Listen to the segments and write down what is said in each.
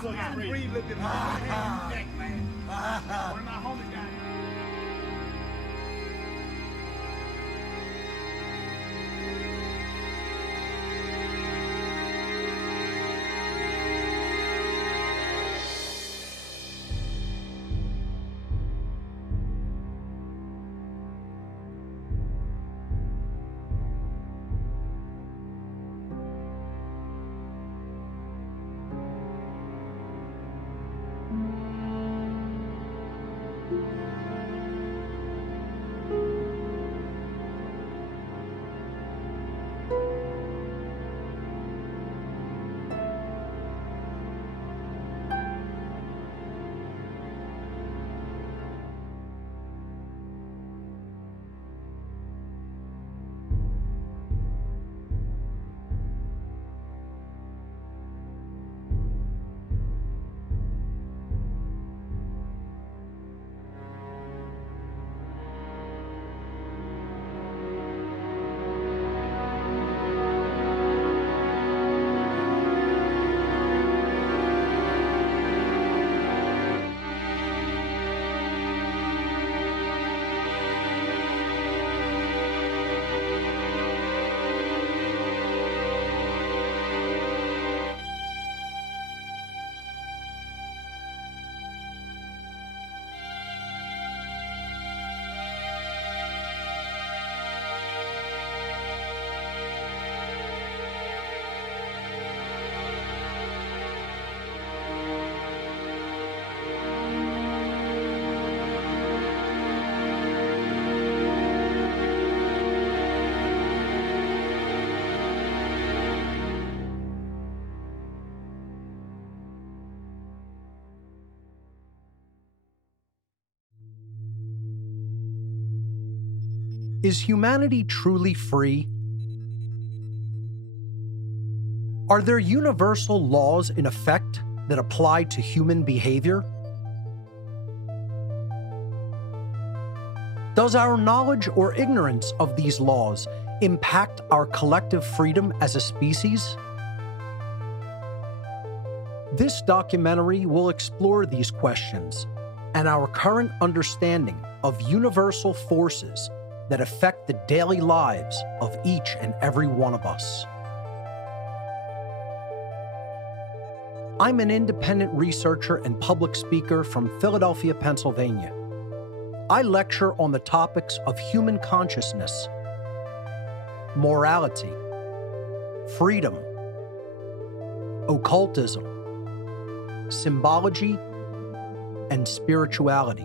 So you breathe a little bit more. Neck, man. One of my homies got it. Is humanity truly free? Are there universal laws in effect that apply to human behavior? Does our knowledge or ignorance of these laws impact our collective freedom as a species? This documentary will explore these questions and our current understanding of universal forces that affect the daily lives of each and every one of us. I'm an independent researcher and public speaker from Philadelphia, Pennsylvania. I lecture on the topics of human consciousness, morality, freedom, occultism, symbology, and spirituality.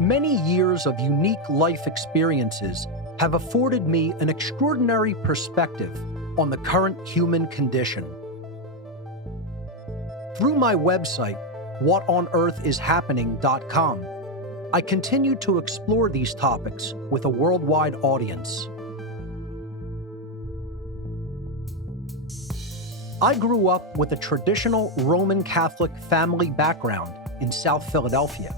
Many years of unique life experiences have afforded me an extraordinary perspective on the current human condition. Through my website, whatonearthishappening.com, I continue to explore these topics with a worldwide audience. I grew up with a traditional Roman Catholic family background in South Philadelphia.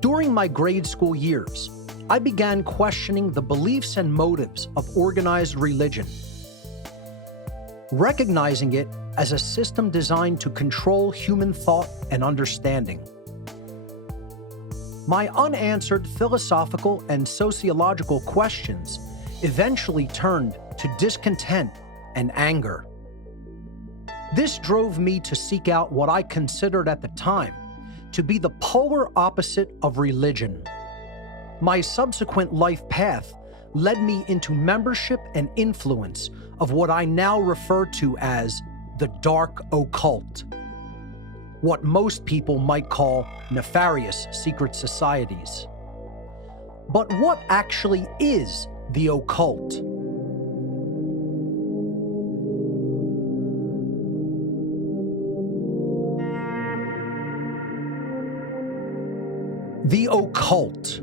During my grade school years, I began questioning the beliefs and motives of organized religion, recognizing it as a system designed to control human thought and understanding. My unanswered philosophical and sociological questions eventually turned to discontent and anger. This drove me to seek out what I considered at the time to be the polar opposite of religion. My subsequent life path led me into membership and influence of what I now refer to as the dark occult, what most people might call nefarious secret societies. But what actually is the occult? The occult.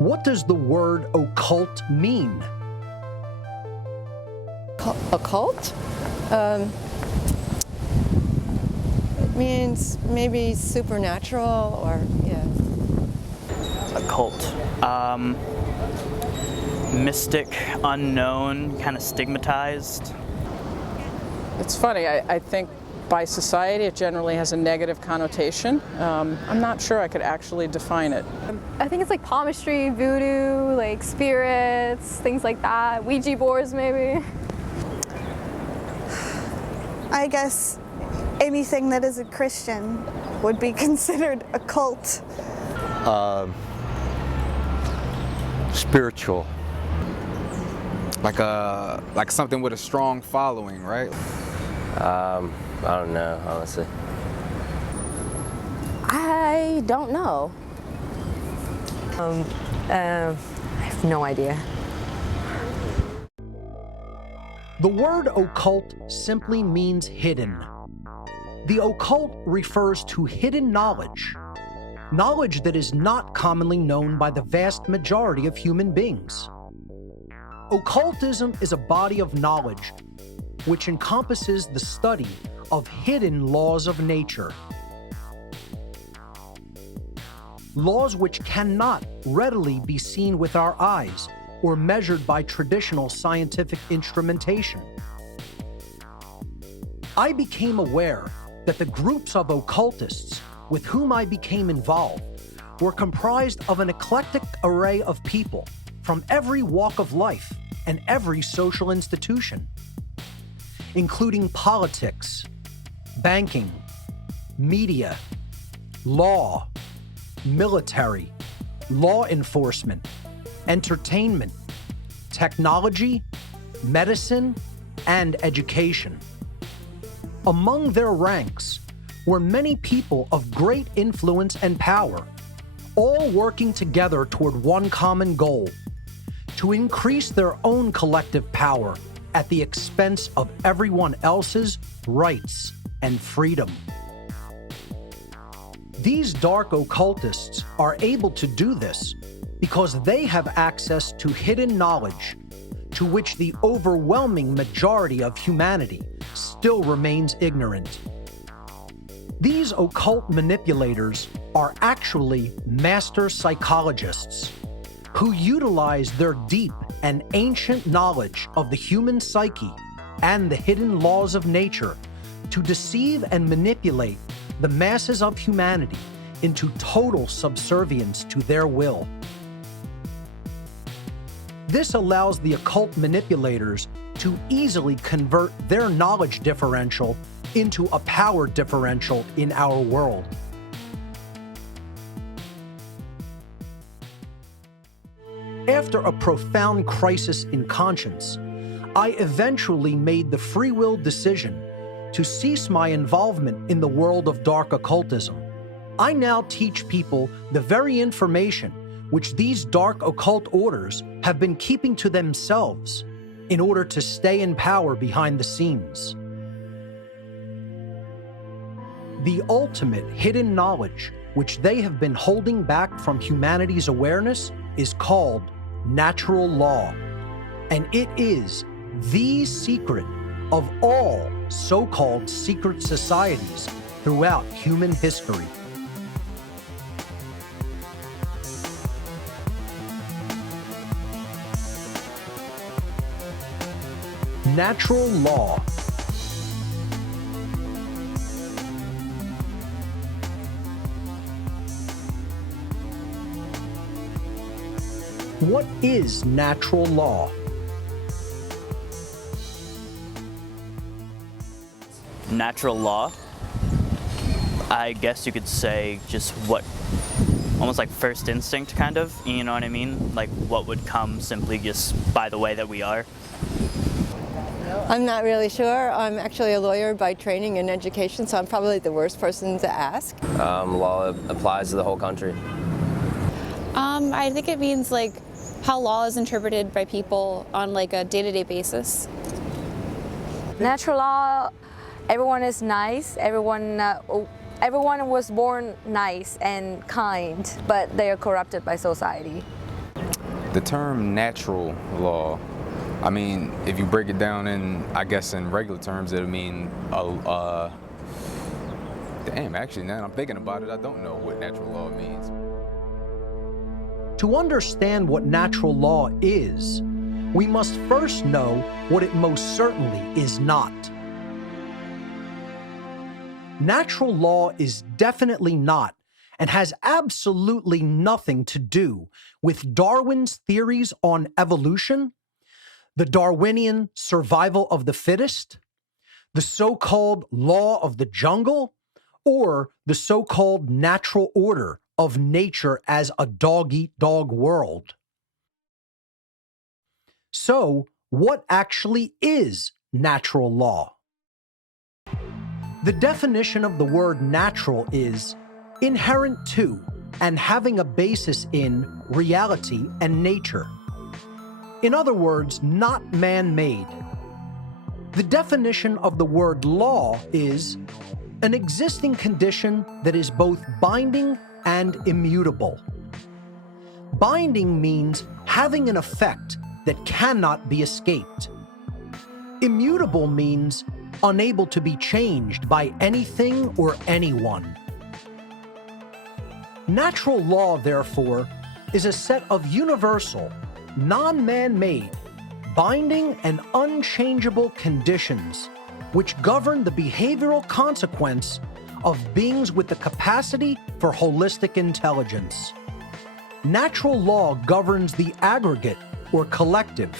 What does the word occult mean? Occult? It means maybe supernatural or, yeah. Occult. Mystic, unknown, kind of stigmatized. It's funny, I think by society it generally has a negative connotation. I'm not sure I could actually define it. I think it's like palmistry, voodoo, like spirits, things like that. Ouija boards, maybe. I guess anything that isn't Christian would be considered occult. Spiritual. Like something with a strong following, right? I don't know, honestly. I don't know. I have no idea. The word occult simply means hidden. The occult refers to hidden knowledge, knowledge that is not commonly known by the vast majority of human beings. Occultism is a body of knowledge which encompasses the study of hidden laws of nature. Laws which cannot readily be seen with our eyes or measured by traditional scientific instrumentation. I became aware that the groups of occultists with whom I became involved were comprised of an eclectic array of people from every walk of life and every social institution, including politics, banking, media, law, military, law enforcement, entertainment, technology, medicine, and education. Among their ranks were many people of great influence and power, all working together toward one common goal: to increase their own collective power at the expense of everyone else's rights and freedom. These dark occultists are able to do this because they have access to hidden knowledge to which the overwhelming majority of humanity still remains ignorant. These occult manipulators are actually master psychologists who utilize their deep and ancient knowledge of the human psyche and the hidden laws of nature to deceive and manipulate the masses of humanity into total subservience to their will. This allows the occult manipulators to easily convert their knowledge differential into a power differential in our world. After a profound crisis in conscience, I eventually made the free will decision to cease my involvement in the world of dark occultism. I now teach people the very information which these dark occult orders have been keeping to themselves in order to stay in power behind the scenes. The ultimate hidden knowledge which they have been holding back from humanity's awareness is called natural law, and it is the secret of all so-called secret societies throughout human history. Natural law. What is natural law? Natural law, I guess you could say just what, almost like first instinct kind of, you know what I mean? Like what would come simply just by the way that we are. I'm not really sure. I'm actually a lawyer by training and education, so I'm probably the worst person to ask. Law applies to the whole country. I think it means like how law is interpreted by people on like a day-to-day basis. Natural law, everyone is nice. Everyone was born nice and kind, but they are corrupted by society. The term natural law, I mean, if you break it down in, I guess in regular terms, it'll mean, damn, actually now I'm thinking about it, I don't know what natural law means. To understand what natural law is, we must first know what it most certainly is not. Natural law is definitely not, and has absolutely nothing to do with Darwin's theories on evolution, the Darwinian survival of the fittest, the so-called law of the jungle, or the so-called natural order of nature as a dog-eat-dog world. So, what actually is natural law? The definition of the word natural is inherent to and having a basis in reality and nature. In other words, not man-made. The definition of the word law is an existing condition that is both binding and immutable. Binding means having an effect that cannot be escaped. Immutable means unable to be changed by anything or anyone. Natural law, therefore, is a set of universal, non-man-made, binding and unchangeable conditions which govern the behavioral consequence of beings with the capacity for holistic intelligence. Natural law governs the aggregate or collective,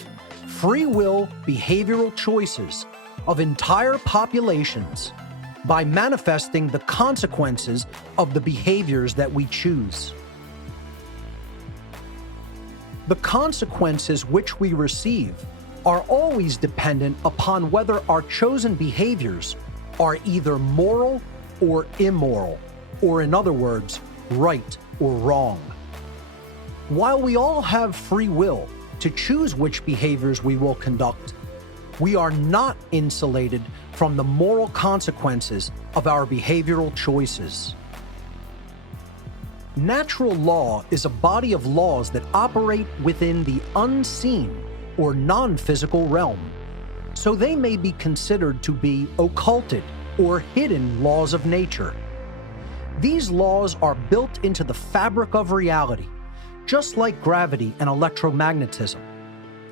free will behavioral choices of entire populations by manifesting the consequences of the behaviors that we choose. The consequences which we receive are always dependent upon whether our chosen behaviors are either moral or immoral, or in other words, right or wrong. While we all have free will to choose which behaviors we will conduct, we are not insulated from the moral consequences of our behavioral choices. Natural law is a body of laws that operate within the unseen or non-physical realm, so they may be considered to be occulted or hidden laws of nature. These laws are built into the fabric of reality, just like gravity and electromagnetism.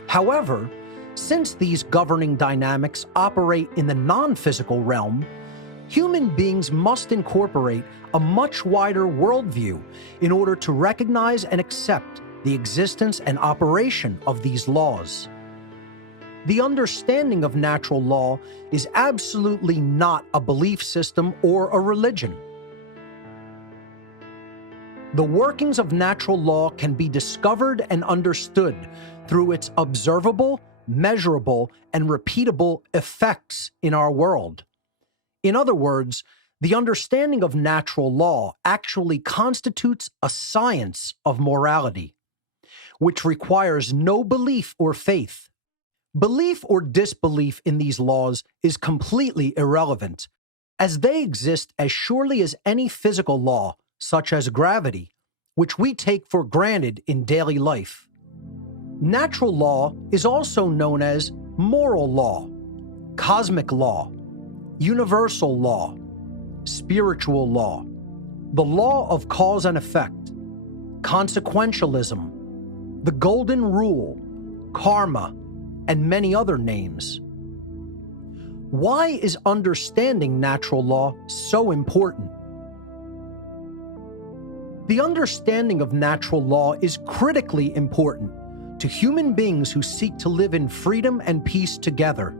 However, since these governing dynamics operate in the non-physical realm, human beings must incorporate a much wider worldview in order to recognize and accept the existence and operation of these laws. The understanding of natural law is absolutely not a belief system or a religion. The workings of natural law can be discovered and understood through its observable, measurable, and repeatable effects in our world. In other words, the understanding of natural law actually constitutes a science of morality, which requires no belief or faith. Belief or disbelief in these laws is completely irrelevant, as they exist as surely as any physical law, such as gravity, which we take for granted in daily life. Natural law is also known as moral law, cosmic law, universal law, spiritual law, the law of cause and effect, consequentialism, the golden rule, karma, and many other names. Why is understanding natural law so important? The understanding of natural law is critically important to human beings who seek to live in freedom and peace together.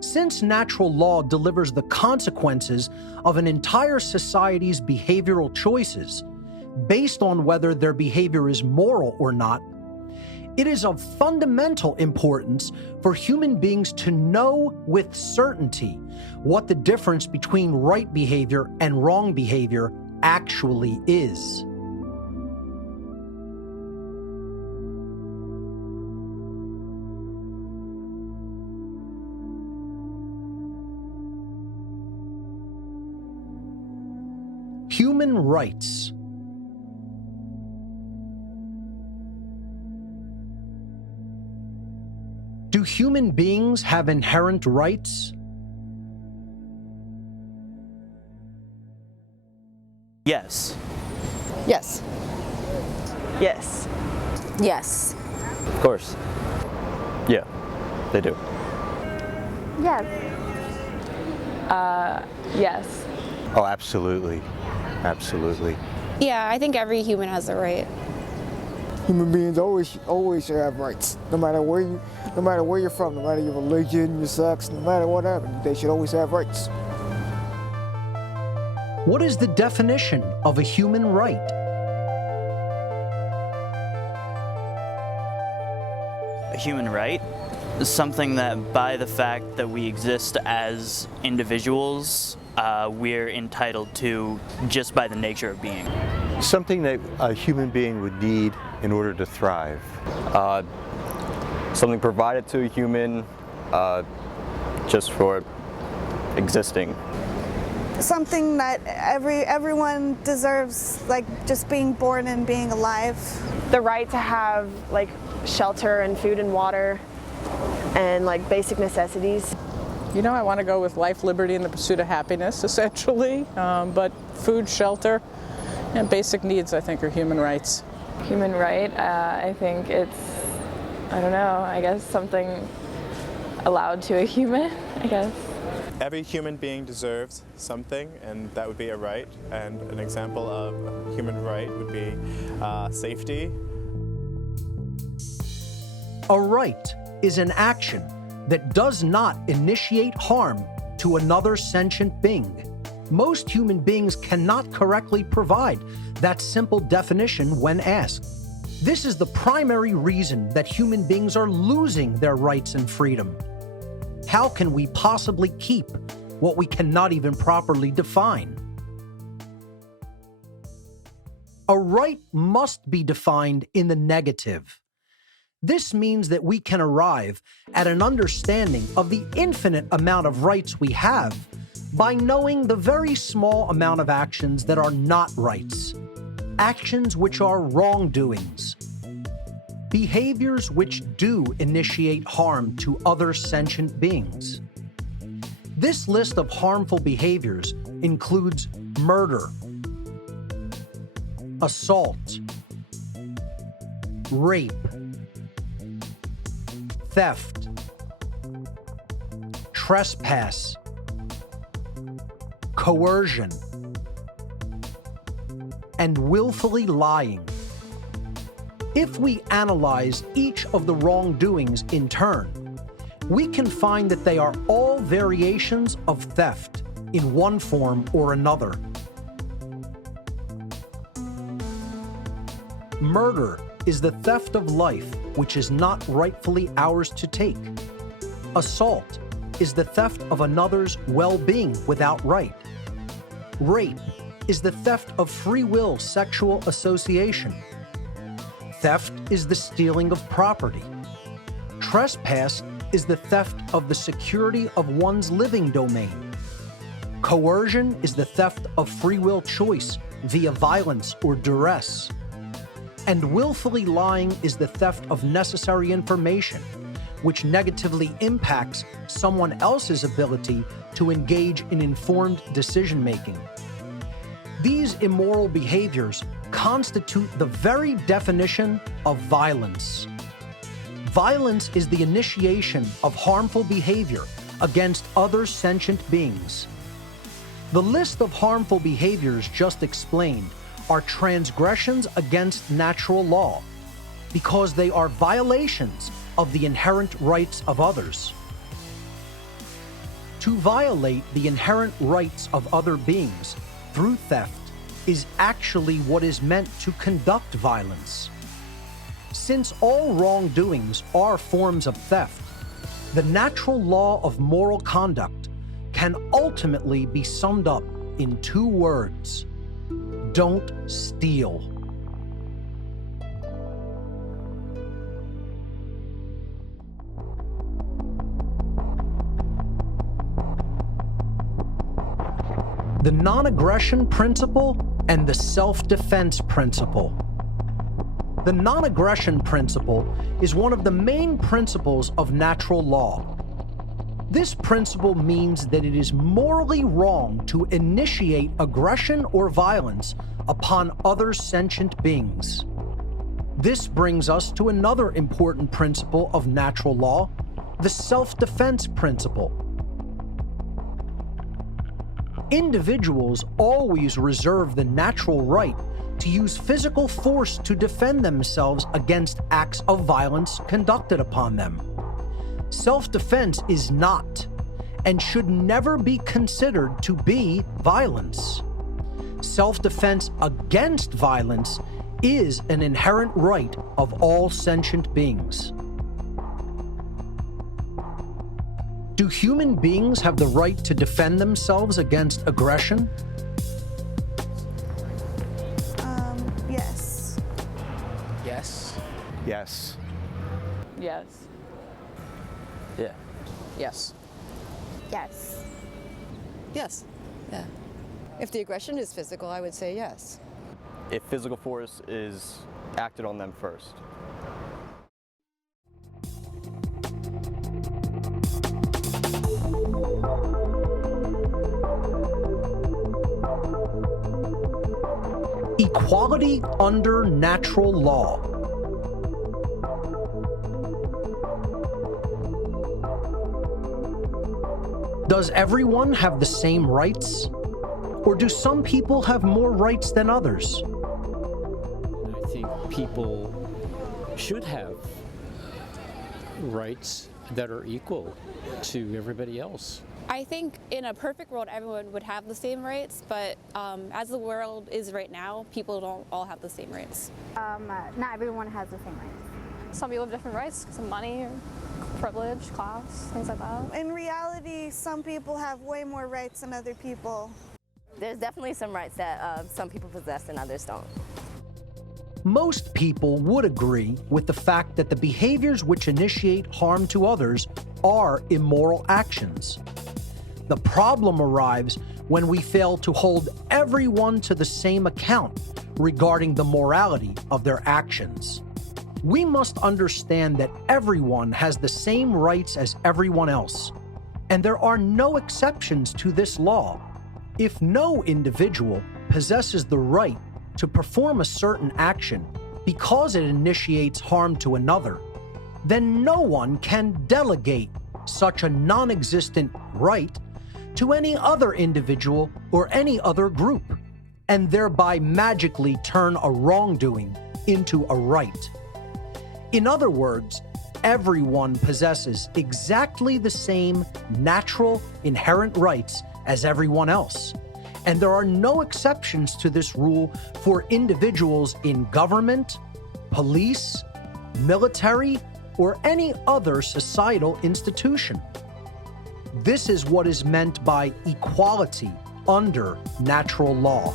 Since natural law delivers the consequences of an entire society's behavioral choices based on whether their behavior is moral or not, it is of fundamental importance for human beings to know with certainty what the difference between right behavior and wrong behavior actually is. Human rights. Do human beings have inherent rights? Yes. Yes. Yes. Yes. Of course. Yeah, they do. Yes. Yes. Oh, absolutely. Absolutely. Yeah, I think every human has a right. Human beings always should have rights, no matter where you're from, no matter your religion, your sex, no matter whatever. They should always have rights. What is the definition of a human right? A human right is something that, by the fact that we exist as individuals, we're entitled to just by the nature of being. Something that a human being would need in order to thrive. Something provided to a human just for existing. Something that everyone deserves, like just being born and being alive. The right to have like shelter and food and water and like basic necessities. You know, I want to go with life, liberty, and the pursuit of happiness, essentially. But food, shelter, and basic needs, I think, are human rights. Human right, I think it's, I don't know, I guess something allowed to a human, I guess. Every human being deserves something, and that would be a right. And an example of a human right would be safety. A right is an action that does not initiate harm to another sentient being. Most human beings cannot correctly provide that simple definition when asked. This is the primary reason that human beings are losing their rights and freedom. How can we possibly keep what we cannot even properly define? A right must be defined in the negative. This means that we can arrive at an understanding of the infinite amount of rights we have by knowing the very small amount of actions that are not rights, actions which are wrongdoings, behaviors which do initiate harm to other sentient beings. This list of harmful behaviors includes murder, assault, rape, theft, trespass, coercion, and willfully lying. If we analyze each of the wrongdoings in turn, we can find that they are all variations of theft in one form or another. Murder is the theft of life which is not rightfully ours to take. Assault is the theft of another's well-being without right. Rape is the theft of free will sexual association. Theft is the stealing of property. Trespass is the theft of the security of one's living domain. Coercion is the theft of free will choice via violence or duress. And willfully lying is the theft of necessary information, which negatively impacts someone else's ability to engage in informed decision-making. These immoral behaviors constitute the very definition of violence. Violence is the initiation of harmful behavior against other sentient beings. The list of harmful behaviors just explained are transgressions against natural law because they are violations of the inherent rights of others. To violate the inherent rights of other beings through theft is actually what is meant to conduct violence. Since all wrongdoings are forms of theft, the natural law of moral conduct can ultimately be summed up in two words: don't steal. The non-aggression principle and the self-defense principle. The non-aggression principle is one of the main principles of natural law. This principle means that it is morally wrong to initiate aggression or violence upon other sentient beings. This brings us to another important principle of natural law, the self-defense principle. Individuals always reserve the natural right to use physical force to defend themselves against acts of violence conducted upon them. Self-defense is not, and should never be considered to be, violence. Self-defense against violence is an inherent right of all sentient beings. Do human beings have the right to defend themselves against aggression? Yes. Yes. Yes. Yes. Yeah. Yes. Yes. Yes. Yeah. If the aggression is physical, I would say yes. If physical force is acted on them first. Equality under natural law. Does everyone have the same rights? Or do some people have more rights than others? I think people should have rights that are equal to everybody else. I think in a perfect world, everyone would have the same rights, but as the world is right now, people don't all have the same rights. Not everyone has the same rights. Some people have different rights because of money, or privilege, class, things like that. In reality, some people have way more rights than other people. There's definitely some rights that some people possess and others don't. Most people would agree with the fact that the behaviors which initiate harm to others are immoral actions. The problem arrives when we fail to hold everyone to the same account regarding the morality of their actions. We must understand that everyone has the same rights as everyone else, and there are no exceptions to this law. If no individual possesses the right to perform a certain action because it initiates harm to another, then no one can delegate such a non-existent right to any other individual or any other group, and thereby magically turn a wrongdoing into a right. In other words, everyone possesses exactly the same natural, inherent rights as everyone else, and there are no exceptions to this rule for individuals in government, police, military, or any other societal institution. This is what is meant by equality under natural law.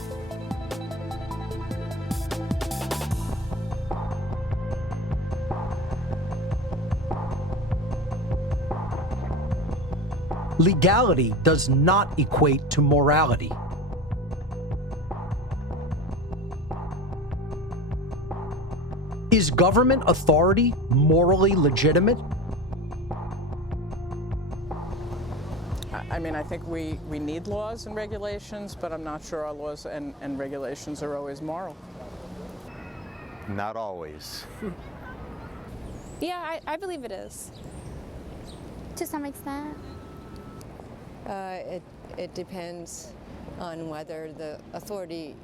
Legality does not equate to morality. Is government authority morally legitimate? I mean, I think we need laws and regulations, but I'm not sure our laws and regulations are always moral. Not always. Yeah, I believe it is. To some extent. It depends on whether the authority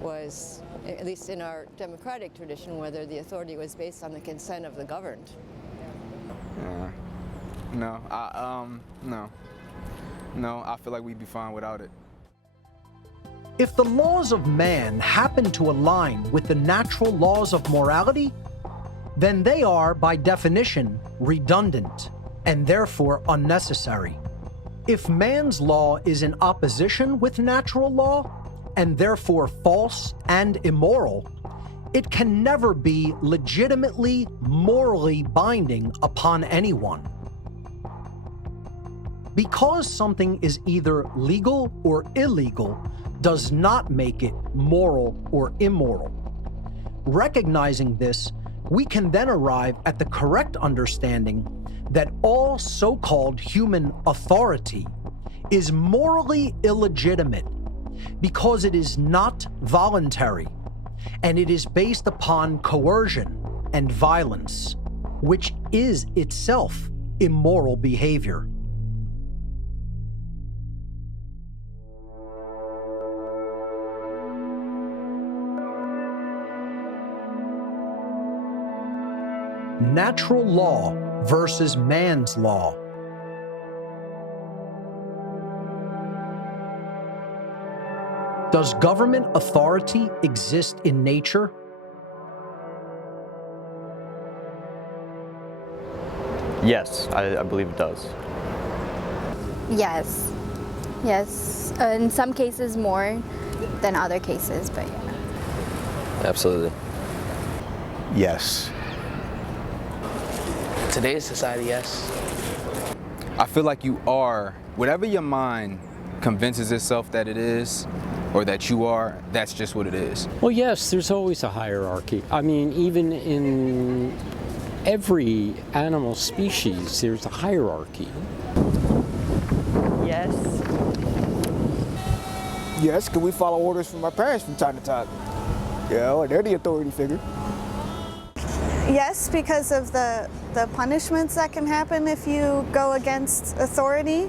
was, at least in our democratic tradition, whether the authority was based on the consent of the governed. No, I feel like we'd be fine without it. If the laws of man happen to align with the natural laws of morality, then they are, by definition, redundant and therefore unnecessary. If man's law is in opposition with natural law, and therefore false and immoral, it can never be legitimately morally binding upon anyone. Because something is either legal or illegal does not make it moral or immoral. Recognizing this, we can then arrive at the correct understanding that all so-called human authority is morally illegitimate because it is not voluntary, and it is based upon coercion, and violence, which is itself immoral behavior. Natural law versus man's law. Does government authority exist in nature? Yes, I believe it does. Yes. Yes. In some cases more than other cases, but yeah. Absolutely. Yes. Today's society, yes. I feel like you are, whatever your mind convinces itself that it is, or that you are, that's just what it is. Well, yes, there's always a hierarchy. I mean, even in every animal species, there's a hierarchy. Yes. Yes, because we follow orders from our parents from time to time. Yeah, well, they're the authority figure. Yes, because of the punishments that can happen if you go against authority.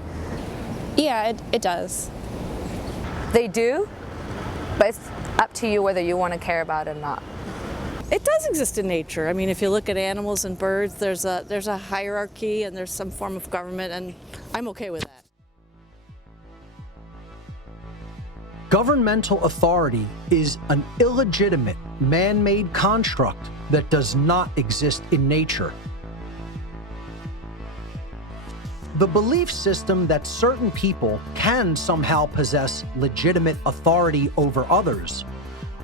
Yeah, it does. They do, but it's up to you whether you want to care about it or not. It does exist in nature. I mean, if you look at animals and birds, there's a hierarchy and there's some form of government, and I'm okay with that. Governmental authority is an illegitimate, man-made construct that does not exist in nature. The belief system that certain people can somehow possess legitimate authority over others,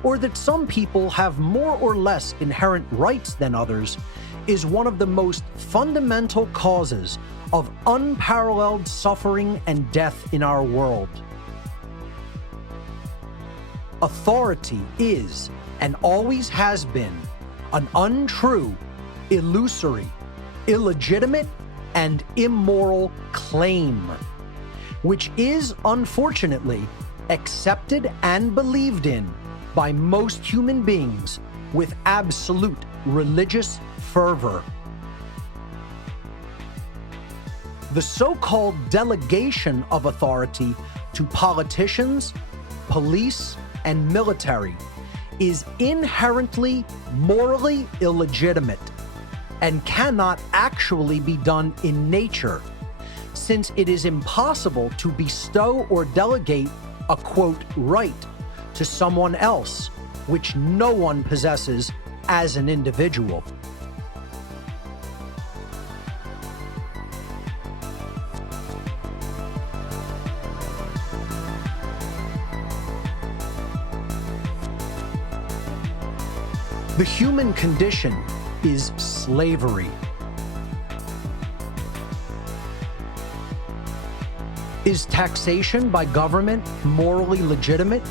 or that some people have more or less inherent rights than others, is one of the most fundamental causes of unparalleled suffering and death in our world. Authority is, and always has been, an untrue, illusory, illegitimate, and immoral claim, which is, unfortunately, accepted and believed in by most human beings with absolute religious fervor. The so-called delegation of authority to politicians, police, and military is inherently morally illegitimate and cannot actually be done in nature, since it is impossible to bestow or delegate a, quote, right to someone else, which no one possesses as an individual. The human condition is slavery. Is taxation by government morally legitimate?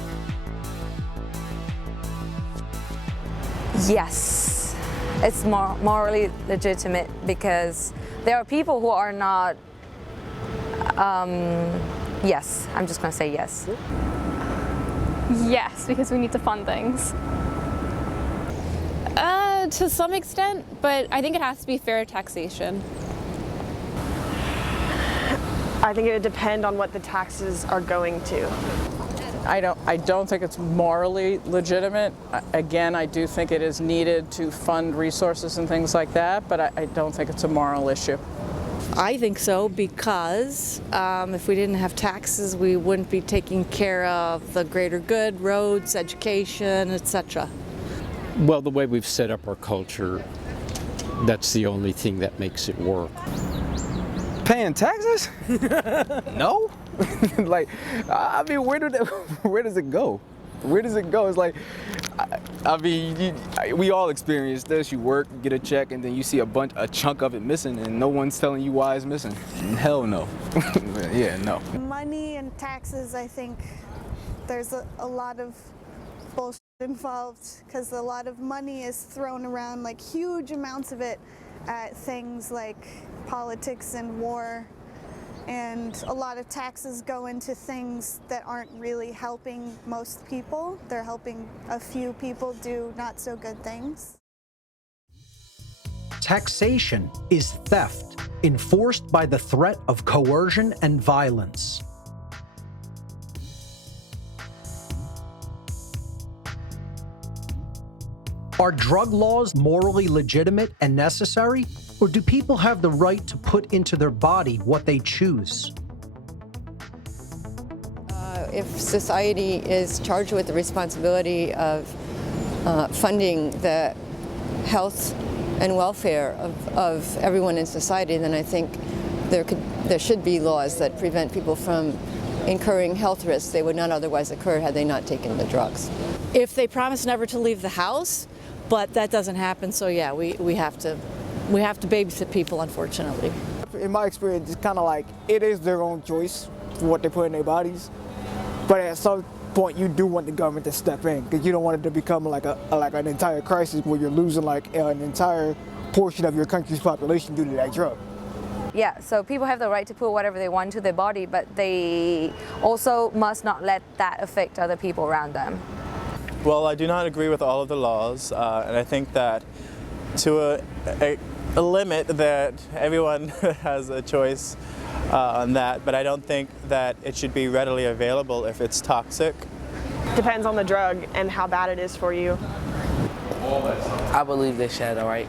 Yes, it's morally legitimate because there are people who are not, yes, I'm just gonna say yes. Yes, because we need to fund things. To some extent, but I think it has to be fair taxation. I think it would depend on what the taxes are going to. I don't think it's morally legitimate. Again, I do think it is needed to fund resources and things like that, but I don't think it's a moral issue. I think so because if we didn't have taxes, we wouldn't be taking care of the greater good, roads, education, etc. Well, the way we've set up our culture, that's the only thing that makes it work. Paying taxes? No. Like, I mean, where does it go? Where does it go? It's like, I mean, we all experience this. You work, get a check, and then you see a chunk of it missing, and no one's telling you why it's missing. Hell no. Yeah, no. Money and taxes, I think there's a lot of bullshit involved because a lot of money is thrown around, like huge amounts of it, at things like politics and war, and a lot of taxes go into things that aren't really helping most people. They're helping a few people do not so good things. Taxation is theft enforced by the threat of coercion and violence. Are drug laws morally legitimate and necessary, or do people have the right to put into their body what they choose? If society is charged with the responsibility of funding the health and welfare of everyone in society, then I think there should be laws that prevent people from incurring health risks they would not otherwise occur had they not taken the drugs. If they promise never to leave the house, but that doesn't happen, so yeah, we have to babysit people, unfortunately. In my experience, it's kind of like it is their own choice for what they put in their bodies. But at some point, you do want the government to step in because you don't want it to become like an entire crisis where you're losing like an entire portion of your country's population due to that drug. Yeah, so people have the right to put whatever they want to their body, but they also must not let that affect other people around them. Well, I do not agree with all of the laws, and I think that to a limit that everyone has a choice on that, but I don't think that it should be readily available if it's toxic. Depends on the drug and how bad it is for you. I believe they should have the right.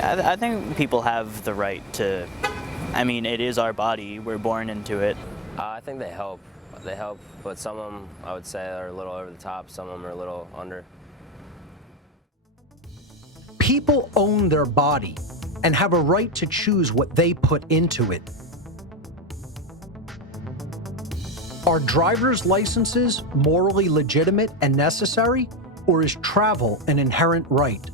I think people have the right to, I mean, it is our body, we're born into it. I think they help. They help, but some of them, I would say, are a little over the top, some of them are a little under. People own their body and have a right to choose what they put into it. Are driver's licenses morally legitimate and necessary, or is travel an inherent right?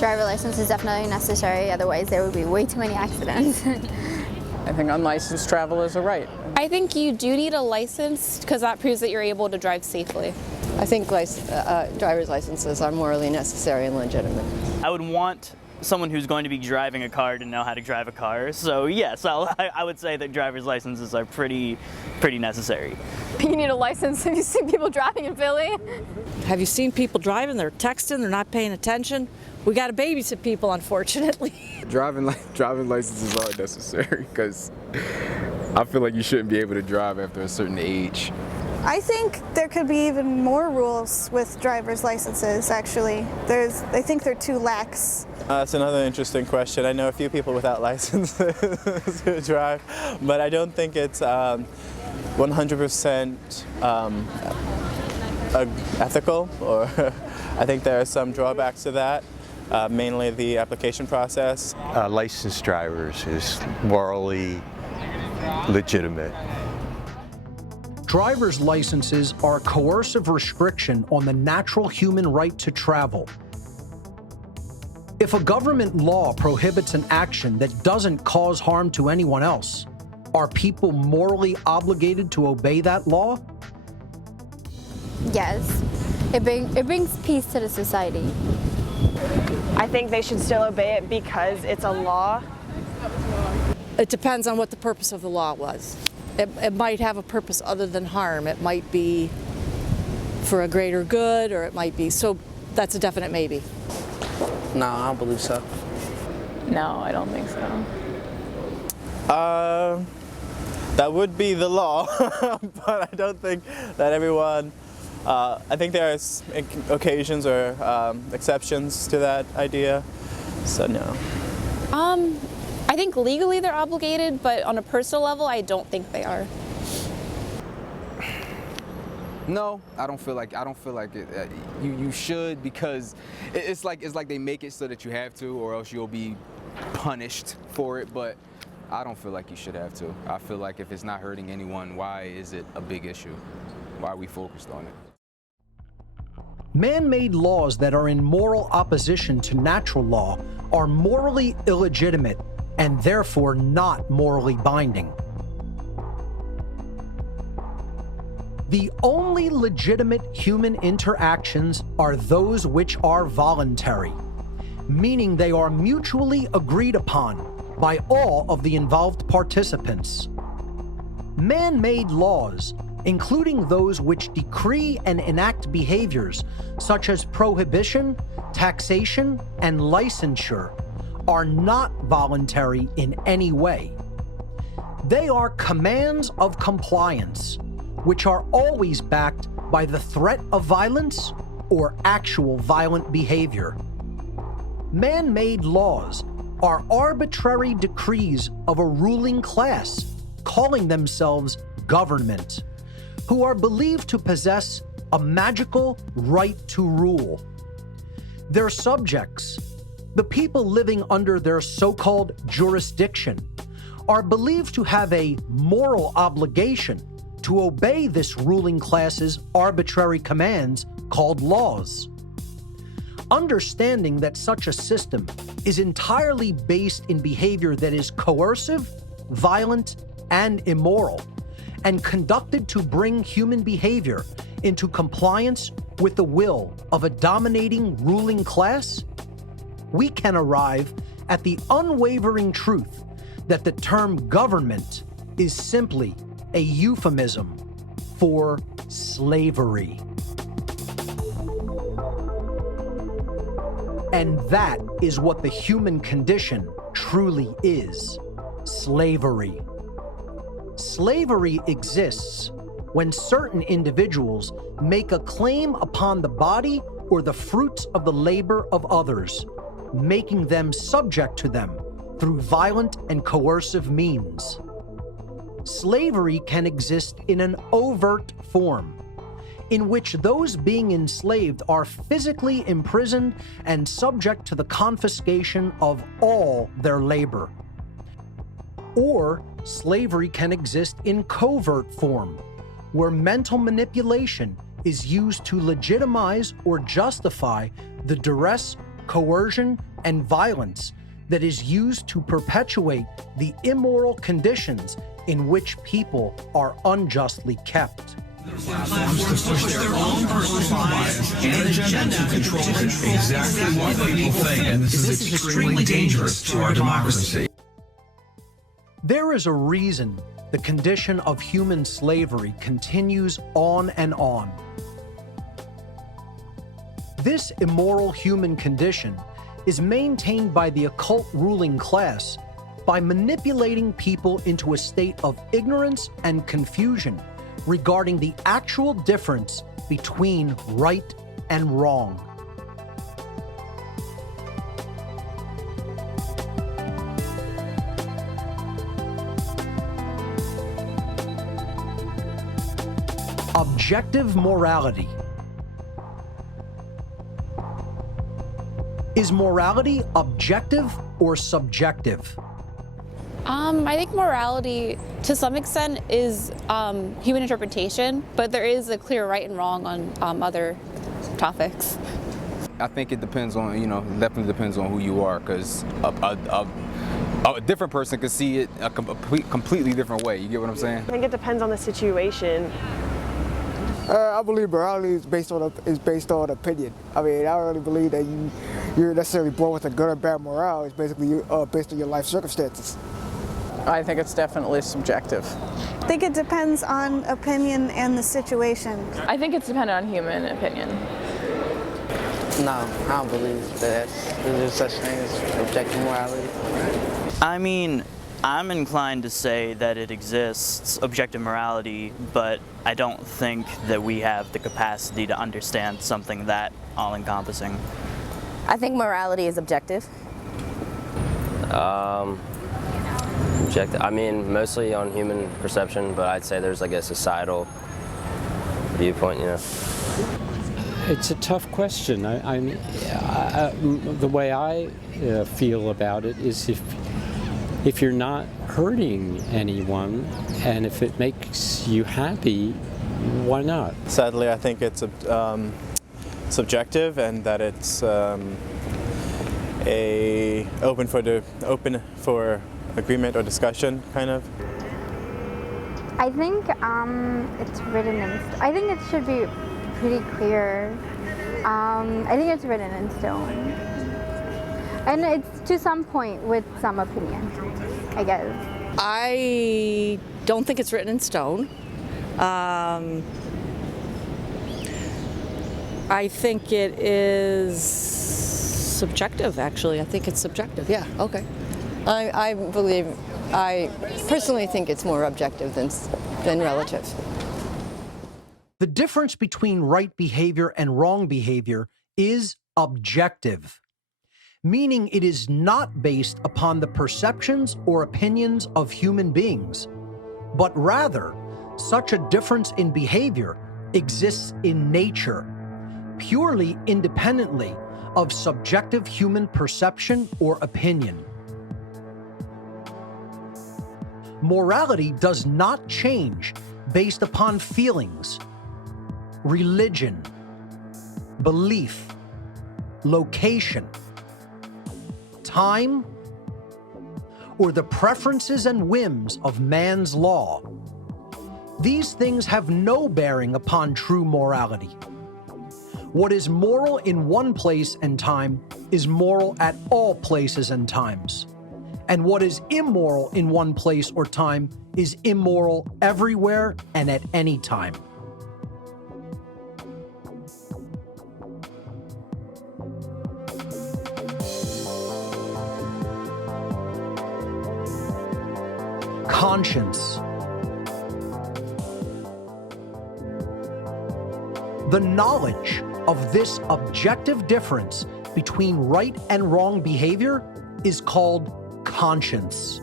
Driver license is definitely necessary, otherwise there would be way too many accidents. I think unlicensed travel is a right. I think you do need a license because that proves that you're able to drive safely. I think driver's licenses are morally necessary and legitimate. I would want someone who's going to be driving a car to know how to drive a car. So yes, I would say that driver's licenses are pretty necessary. You need a license if you see people driving in Philly. Have you seen people driving? They're texting, they're not paying attention. We got to babysit people, unfortunately. Driving licenses are necessary because I feel like you shouldn't be able to drive after a certain age. I think there could be even more rules with driver's licenses, actually. I think they're too lax. That's another interesting question. I know a few people without licenses who drive, but I don't think it's 100% ethical, or I think there are some drawbacks to that, mainly the application process. Licensed drivers is morally legitimate. Driver's licenses are a coercive restriction on the natural human right to travel. If a government law prohibits an action that doesn't cause harm to anyone else, are people morally obligated to obey that law? Yes, it brings peace to the society. I think they should still obey it because it's a law. It depends on what the purpose of the law was. It might have a purpose other than harm. It might be for a greater good, or it might be, so that's a definite maybe. No, I don't believe so. No, I don't think so. That would be the law, but I don't think that everyone, I think there are occasions or exceptions to that idea, so no. I think legally they're obligated, but on a personal level, I don't think they are. No, I don't feel like it. You should, because it's like they make it so that you have to, or else you'll be punished for it. But I don't feel like you should have to. I feel like if it's not hurting anyone, why is it a big issue? Why are we focused on it? Man-made laws that are in moral opposition to natural law are morally illegitimate and therefore not morally binding. The only legitimate human interactions are those which are voluntary, meaning they are mutually agreed upon by all of the involved participants. Man-made laws including those which decree and enact behaviors such as prohibition, taxation, and licensure, are not voluntary in any way. They are commands of compliance, which are always backed by the threat of violence or actual violent behavior. Man-made laws are arbitrary decrees of a ruling class calling themselves government, who are believed to possess a magical right to rule. Their subjects, the people living under their so-called jurisdiction, are believed to have a moral obligation to obey this ruling class's arbitrary commands called laws. Understanding that such a system is entirely based in behavior that is coercive, violent, and immoral, and conducted to bring human behavior into compliance with the will of a dominating ruling class, we can arrive at the unwavering truth that the term government is simply a euphemism for slavery. And that is what the human condition truly is: slavery. Slavery exists when certain individuals make a claim upon the body or the fruits of the labor of others, making them subject to them through violent and coercive means. Slavery can exist in an overt form, in which those being enslaved are physically imprisoned and subject to the confiscation of all their labor. Or slavery can exist in covert form, where mental manipulation is used to legitimize or justify the duress, coercion, and violence that is used to perpetuate the immoral conditions in which people are unjustly kept. Platforms to push their own personal bias and agenda to control exactly what people think, and this is extremely dangerous to our democracy. There is a reason the condition of human slavery continues on and on. This immoral human condition is maintained by the occult ruling class by manipulating people into a state of ignorance and confusion regarding the actual difference between right and wrong. Objective morality. Is morality objective or subjective? I think morality, to some extent, is human interpretation, but there is a clear right and wrong on other topics. I think it depends on, definitely depends on who you are, because a different person could see it a completely different way. You get what I'm saying? I think it depends on the situation. I believe morality is based on opinion. I mean, I don't really believe that you're necessarily born with a good or bad morale. It's basically based on your life circumstances. I think it's definitely subjective. I think it depends on opinion and the situation. I think it's dependent on human opinion. No, I don't believe that there's such thing as objective morality. I mean, I'm inclined to say that it exists, objective morality, but I don't think that we have the capacity to understand something that all-encompassing. I think morality is objective. Objective. I mean, mostly on human perception, but I'd say there's like a societal viewpoint, It's a tough question. The way I feel about it is if you're not hurting anyone and if it makes you happy, why not? Sadly, I think it's subjective, and that it's open for agreement or discussion, kind of. I think it's written in. I think it should be pretty clear. I think it's written in stone, and it's to some point with some opinion, I guess. I don't think it's written in stone. I think it is subjective, actually. I think it's subjective. Yeah, okay. I personally think it's more objective than relative. The difference between right behavior and wrong behavior is objective, meaning it is not based upon the perceptions or opinions of human beings, but rather, such a difference in behavior exists in nature, purely independently of subjective human perception or opinion. Morality does not change based upon feelings, religion, belief, location, time, or the preferences and whims of man's law. These things have no bearing upon true morality. What is moral in one place and time is moral at all places and times. And what is immoral in one place or time is immoral everywhere and at any time. Conscience. The knowledge of this objective difference between right and wrong behavior is called conscience.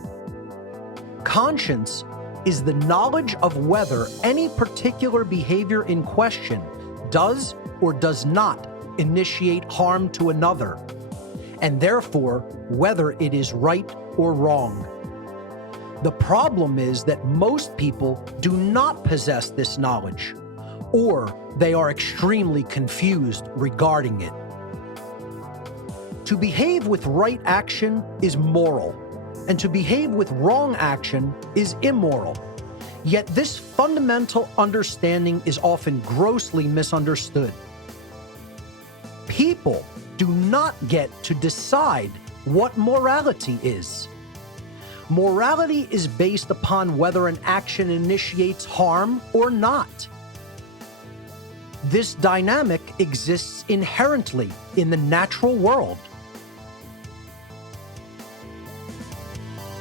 Conscience is the knowledge of whether any particular behavior in question does or does not initiate harm to another, and therefore whether it is right or wrong. The problem is that most people do not possess this knowledge, or they are extremely confused regarding it. To behave with right action is moral, and to behave with wrong action is immoral. Yet this fundamental understanding is often grossly misunderstood. People do not get to decide what morality is. Morality is based upon whether an action initiates harm or not. This dynamic exists inherently in the natural world.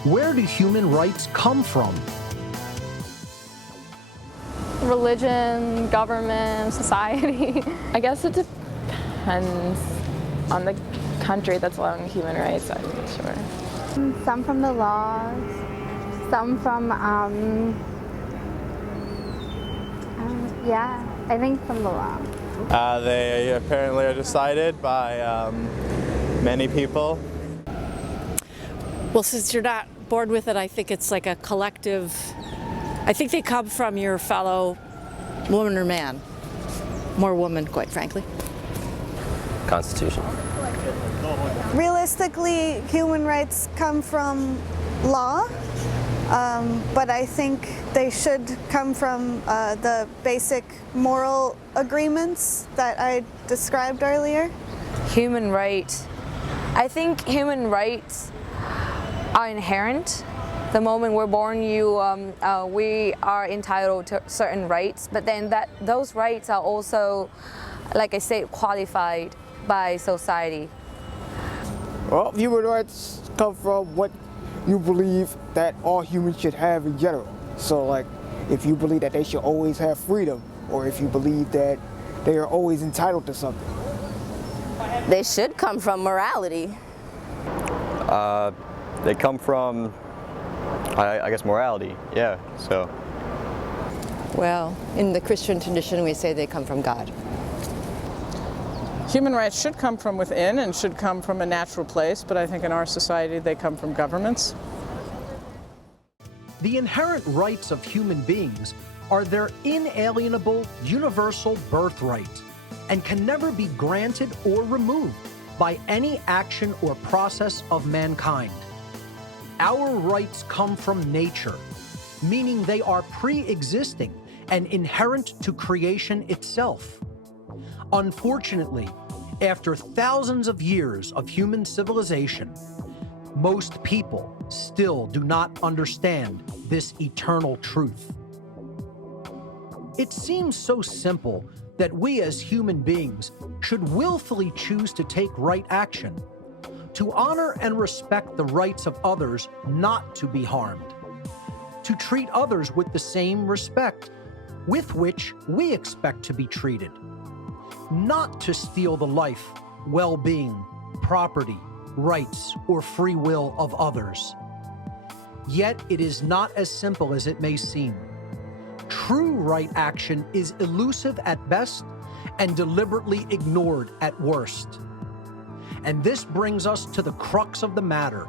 Where do human rights come from? Religion, government, society. I guess it depends on the country that's allowing human rights, I'm not sure. Some from the laws, some from, yeah, I think from the law. They apparently are decided by many people. Well, since you're not bored with it, I think it's like a collective, I think they come from your fellow woman or man. More woman, quite frankly. Constitution. Realistically, human rights come from law, but I think they should come from the basic moral agreements that I described earlier. Human rights. I think human rights are inherent. The moment we're born, we are entitled to certain rights, but then those rights are also, like I said, qualified by society. Well, human rights come from what you believe that all humans should have in general. So, like, if you believe that they should always have freedom, or if you believe that they are always entitled to something. They should come from morality. They come from, I guess, morality, yeah, so. Well, in the Christian tradition, we say they come from God. Human rights should come from within and should come from a natural place, but I think in our society they come from governments. The inherent rights of human beings are their inalienable, universal birthright and can never be granted or removed by any action or process of mankind. Our rights come from nature, meaning they are pre-existing and inherent to creation itself. Unfortunately, after thousands of years of human civilization, most people still do not understand this eternal truth. It seems so simple that we as human beings should willfully choose to take right action, to honor and respect the rights of others not to be harmed, to treat others with the same respect with which we expect to be treated, not to steal the life, well-being, property, rights, or free will of others. Yet it is not as simple as it may seem. True right action is elusive at best and deliberately ignored at worst. And this brings us to the crux of the matter,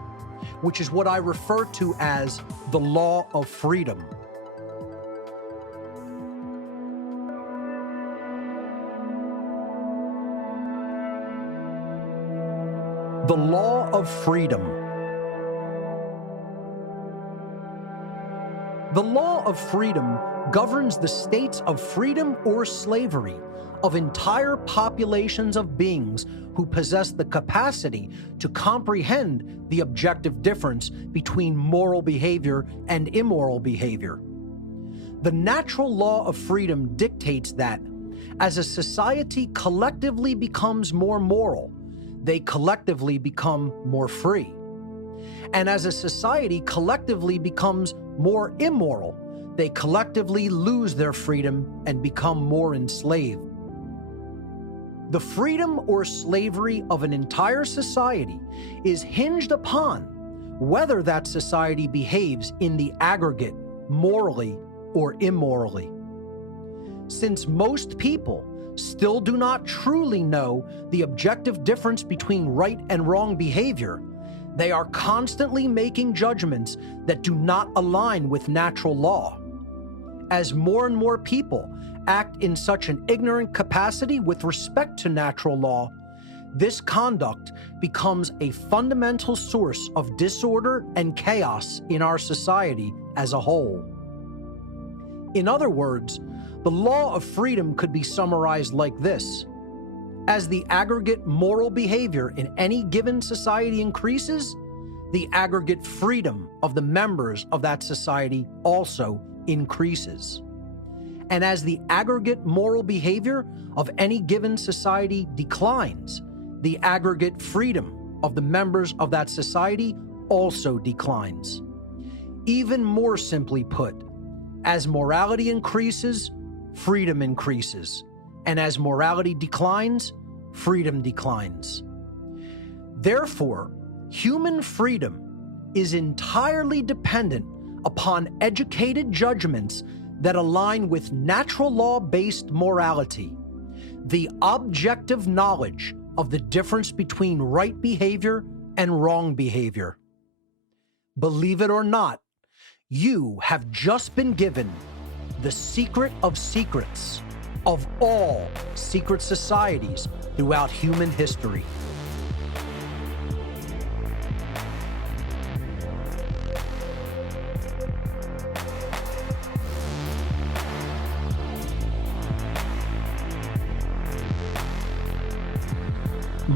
which is what I refer to as the law of freedom. The law of freedom. The law of freedom governs the states of freedom or slavery of entire populations of beings who possess the capacity to comprehend the objective difference between moral behavior and immoral behavior. The natural law of freedom dictates that as a society collectively becomes more moral, they collectively become more free. And as a society collectively becomes more immoral, they collectively lose their freedom and become more enslaved. The freedom or slavery of an entire society is hinged upon whether that society behaves in the aggregate morally or immorally. Since most people still do not truly know the objective difference between right and wrong behavior, they are constantly making judgments that do not align with natural law. As more and more people act in such an ignorant capacity with respect to natural law, this conduct becomes a fundamental source of disorder and chaos in our society as a whole. In other words, the law of freedom could be summarized like this. As the aggregate moral behavior in any given society increases, the aggregate freedom of the members of that society also increases. And as the aggregate moral behavior of any given society declines, the aggregate freedom of the members of that society also declines. Even more simply put, as morality increases, freedom increases. And as morality declines, freedom declines. Therefore, human freedom is entirely dependent upon educated judgments that align with natural law-based morality, the objective knowledge of the difference between right behavior and wrong behavior. Believe it or not, you have just been given the secret of secrets of all secret societies throughout human history.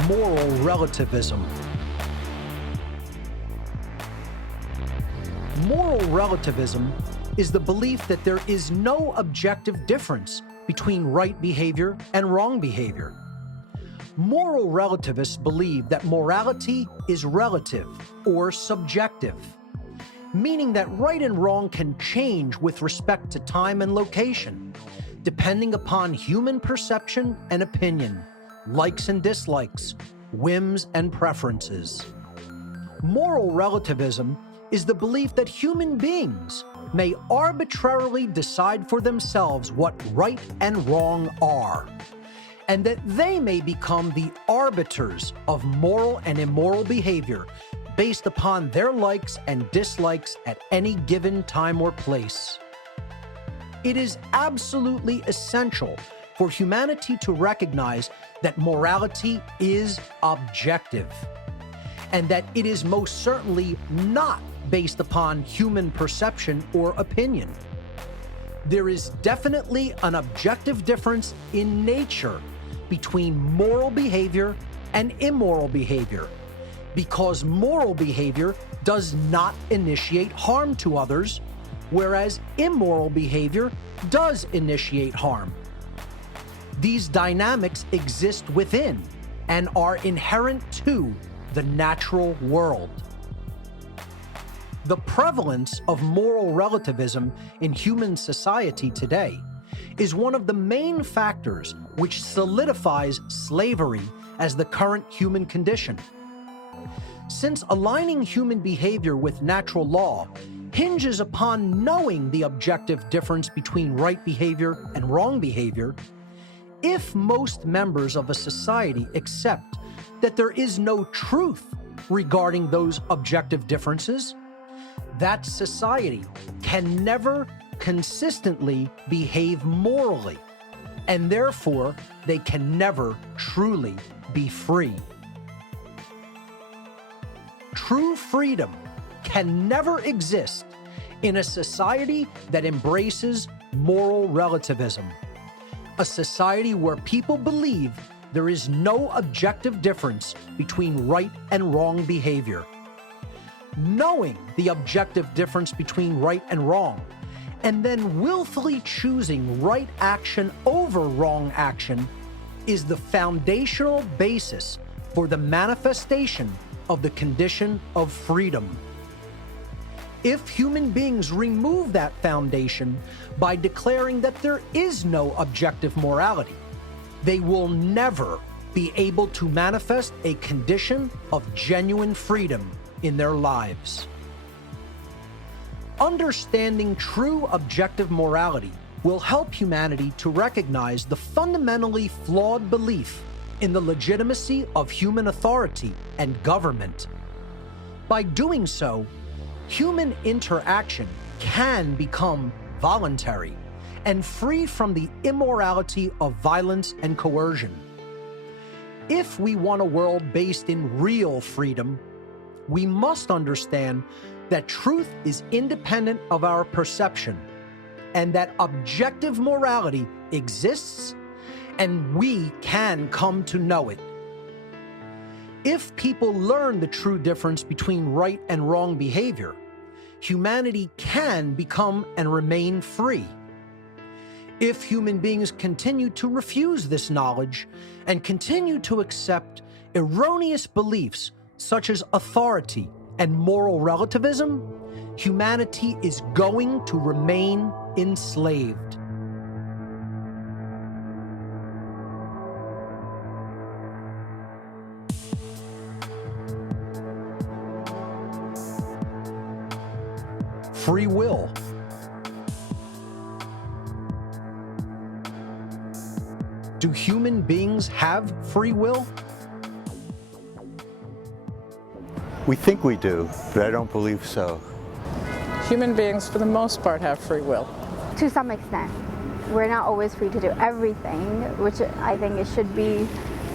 Moral relativism. Moral relativism is the belief that there is no objective difference between right behavior and wrong behavior. Moral relativists believe that morality is relative or subjective, meaning that right and wrong can change with respect to time and location, depending upon human perception and opinion, likes and dislikes, whims and preferences. Moral relativism is the belief that human beings may arbitrarily decide for themselves what right and wrong are, and that they may become the arbiters of moral and immoral behavior based upon their likes and dislikes at any given time or place. It is absolutely essential for humanity to recognize that morality is objective, and that it is most certainly not based upon human perception or opinion. There is definitely an objective difference in nature between moral behavior and immoral behavior, because moral behavior does not initiate harm to others, whereas immoral behavior does initiate harm. These dynamics exist within and are inherent to the natural world. The prevalence of moral relativism in human society today is one of the main factors which solidifies slavery as the current human condition. Since aligning human behavior with natural law hinges upon knowing the objective difference between right behavior and wrong behavior, if most members of a society accept that there is no truth regarding those objective differences, that society can never consistently behave morally, and therefore they can never truly be free. True freedom can never exist in a society that embraces moral relativism, a society where people believe there is no objective difference between right and wrong behavior. Knowing the objective difference between right and wrong, and then willfully choosing right action over wrong action, is the foundational basis for the manifestation of the condition of freedom. If human beings remove that foundation by declaring that there is no objective morality, they will never be able to manifest a condition of genuine freedom in their lives. Understanding true objective morality will help humanity to recognize the fundamentally flawed belief in the legitimacy of human authority and government. By doing so, human interaction can become voluntary and free from the immorality of violence and coercion. If we want a world based in real freedom, we must understand that truth is independent of our perception, and that objective morality exists, and we can come to know it. If people learn the true difference between right and wrong behavior, humanity can become and remain free. If human beings continue to refuse this knowledge and continue to accept erroneous beliefs such as authority and moral relativism, humanity is going to remain enslaved. Free will. Do human beings have free will? We think we do, but I don't believe so. Human beings, for the most part, have free will. To some extent. We're not always free to do everything, which I think it should be.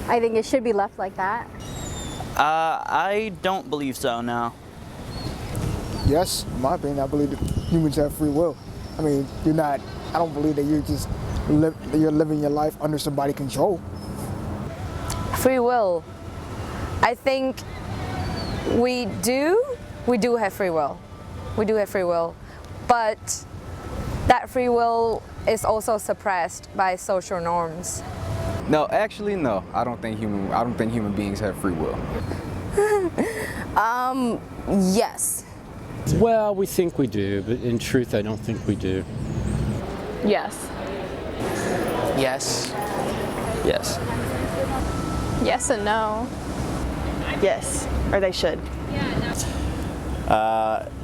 I think it should be left like that. I don't believe so, no. Yes, in my opinion, I believe that humans have free will. I mean, I don't believe that you're living your life under somebody's control. Free will. I think we do have free will. We do have free will, but that free will is also suppressed by social norms. No, actually, no. I don't think human beings have free will. Yes. Well, we think we do, but in truth, I don't think we do. Yes. Yes. Yes. Yes and no. Yes, or they should.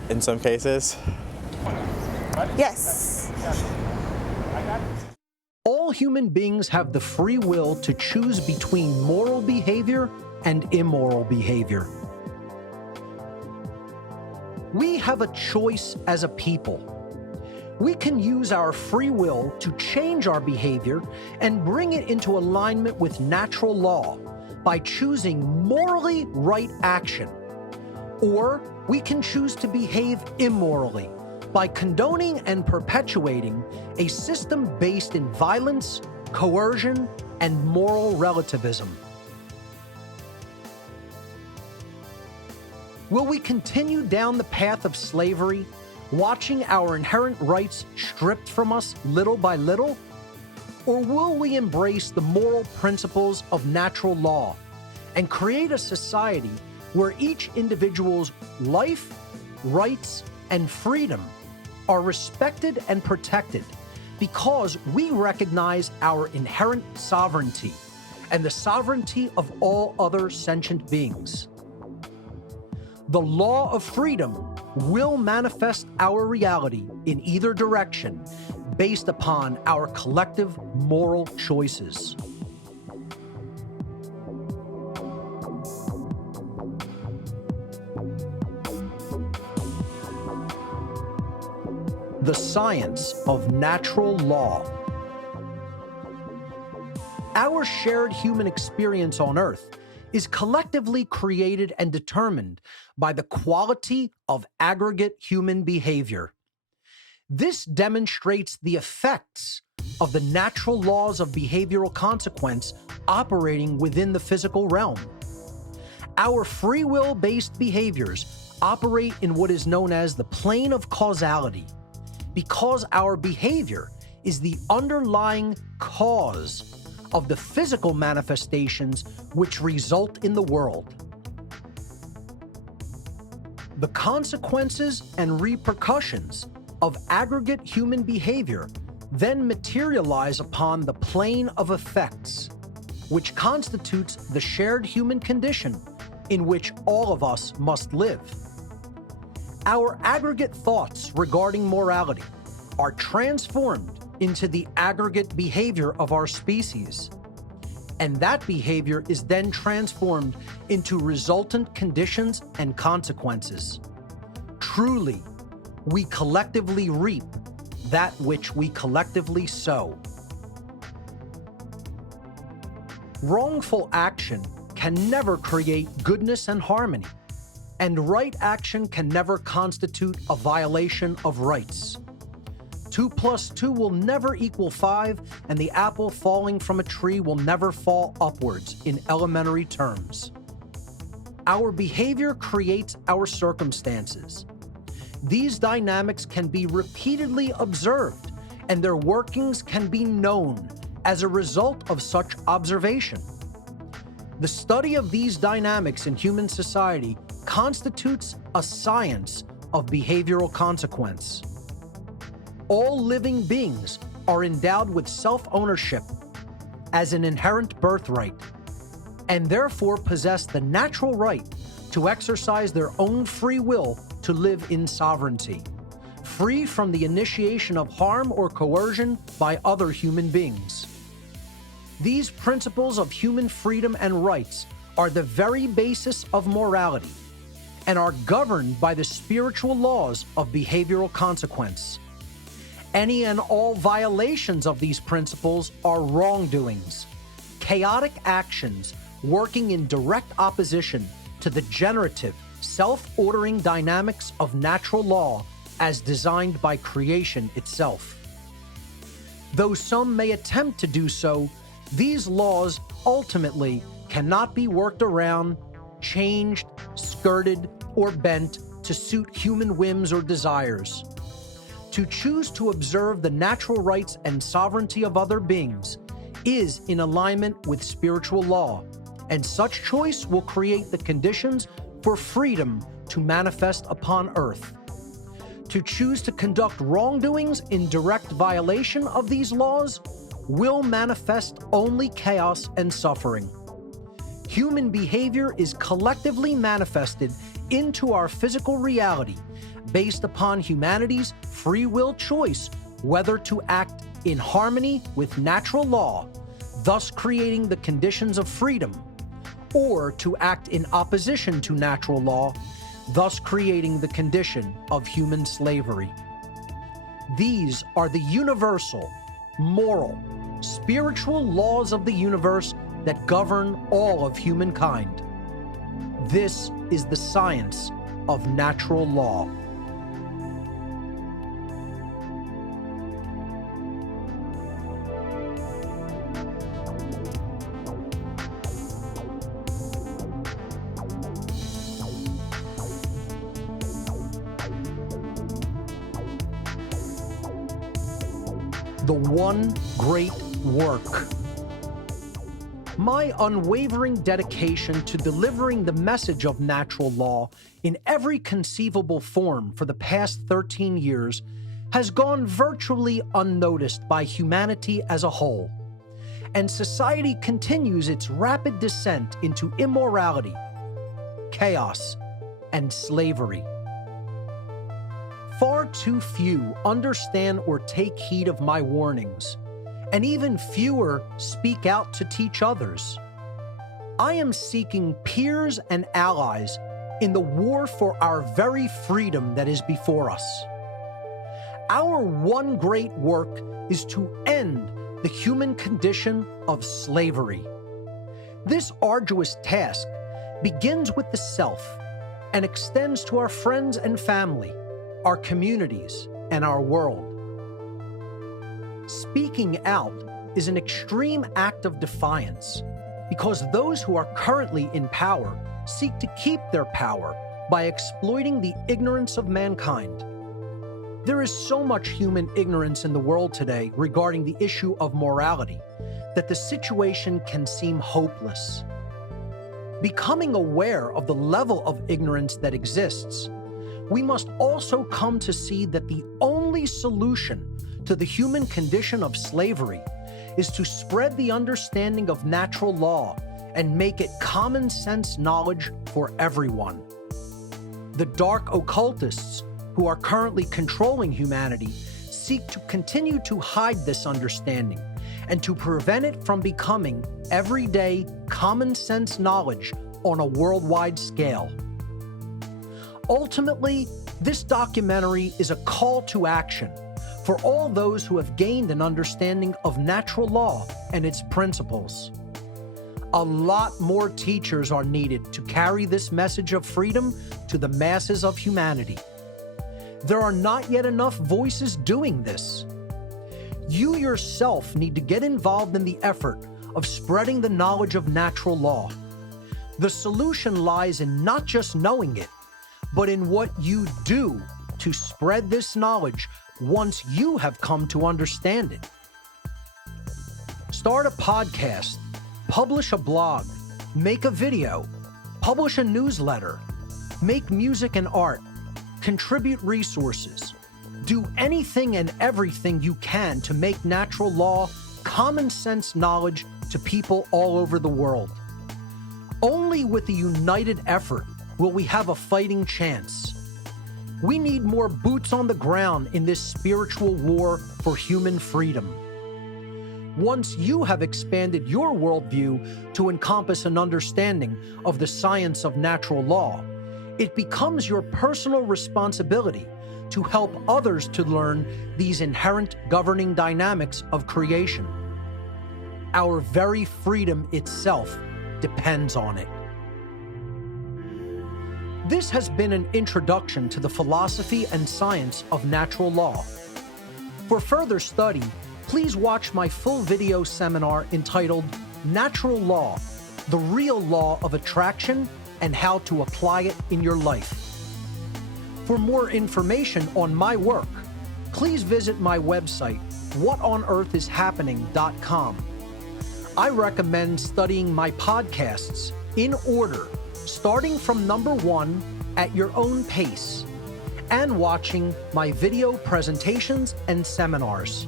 In some cases. Yes. All human beings have the free will to choose between moral behavior and immoral behavior. We have a choice as a people. We can use our free will to change our behavior and bring it into alignment with natural law by choosing morally right action. Or we can choose to behave immorally by condoning and perpetuating a system based in violence, coercion, and moral relativism. Will we continue down the path of slavery watching our inherent rights stripped from us little by little? Or will we embrace the moral principles of natural law and create a society where each individual's life, rights, and freedom are respected and protected because we recognize our inherent sovereignty and the sovereignty of all other sentient beings? The law of freedom will manifest our reality in either direction based upon our collective moral choices. The science of natural law. Our shared human experience on Earth is collectively created and determined by the quality of aggregate human behavior. This demonstrates the effects of the natural laws of behavioral consequence operating within the physical realm. Our free will-based behaviors operate in what is known as the plane of causality, because our behavior is the underlying cause of the physical manifestations which result in the world. The consequences and repercussions of aggregate human behavior then materialize upon the plane of effects, which constitutes the shared human condition in which all of us must live. Our aggregate thoughts regarding morality are transformed into the aggregate behavior of our species, and that behavior is then transformed into resultant conditions and consequences. Truly, we collectively reap that which we collectively sow. Wrongful action can never create goodness and harmony, and right action can never constitute a violation of rights. 2 + 2 will never equal 5, and the apple falling from a tree will never fall upwards in elementary terms. Our behavior creates our circumstances. These dynamics can be repeatedly observed, and their workings can be known as a result of such observation. The study of these dynamics in human society constitutes a science of behavioral consequence. All living beings are endowed with self-ownership as an inherent birthright, and therefore possess the natural right to exercise their own free will to live in sovereignty, free from the initiation of harm or coercion by other human beings. These principles of human freedom and rights are the very basis of morality and are governed by the spiritual laws of behavioral consequence. Any and all violations of these principles are wrongdoings, chaotic actions working in direct opposition to the generative, self-ordering dynamics of natural law as designed by creation itself. Though some may attempt to do so, these laws ultimately cannot be worked around, changed, skirted, or bent to suit human whims or desires. To choose to observe the natural rights and sovereignty of other beings is in alignment with spiritual law, and such choice will create the conditions for freedom to manifest upon earth. To choose to conduct wrongdoings in direct violation of these laws will manifest only chaos and suffering. Human behavior is collectively manifested into our physical reality based upon humanity's free will choice whether to act in harmony with natural law, thus creating the conditions of freedom, or to act in opposition to natural law, thus creating the condition of human slavery. These are the universal, moral, spiritual laws of the universe that govern all of humankind. This is the science of natural law. the one great work. My unwavering dedication to delivering the message of natural law in every conceivable form for the past 13 years has gone virtually unnoticed by humanity as a whole, and society continues its rapid descent into immorality, chaos, and slavery. Far too few understand or take heed of my warnings, and even fewer speak out to teach others. I am seeking peers and allies in the war for our very freedom that is before us. Our one great work is to end the human condition of slavery. This arduous task begins with the self and extends to our friends and family, our communities, and our world. Speaking out is an extreme act of defiance because those who are currently in power seek to keep their power by exploiting the ignorance of mankind. There is so much human ignorance in the world today regarding the issue of morality that the situation can seem hopeless. Becoming aware of the level of ignorance that exists, we must also come to see that the only solution to the human condition of slavery is to spread the understanding of natural law and make it common sense knowledge for everyone. The dark occultists who are currently controlling humanity seek to continue to hide this understanding and to prevent it from becoming everyday common sense knowledge on a worldwide scale. Ultimately, this documentary is a call to action for all those who have gained an understanding of natural law and its principles. A lot more teachers are needed to carry this message of freedom to the masses of humanity. There are not yet enough voices doing this. You yourself need to get involved in the effort of spreading the knowledge of natural law. The solution lies in not just knowing it, but in what you do to spread this knowledge once you have come to understand it. Start a podcast, publish a blog, make a video, publish a newsletter, make music and art, contribute resources. Do anything and everything you can to make natural law common sense knowledge to people all over the world. Only with a united effort will we have a fighting chance. We need more boots on the ground in this spiritual war for human freedom. Once you have expanded your worldview to encompass an understanding of the science of natural law, it becomes your personal responsibility to help others to learn these inherent governing dynamics of creation. Our very freedom itself depends on it. This has been an introduction to the philosophy and science of natural law. For further study, please watch my full video seminar entitled Natural Law, the Real Law of Attraction and How to Apply It in Your Life. For more information on my work, please visit my website, whatonearthishappening.com. I recommend studying my podcasts in order, starting from number 1 at your own pace, and watching my video presentations and seminars.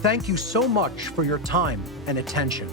Thank you so much for your time and attention.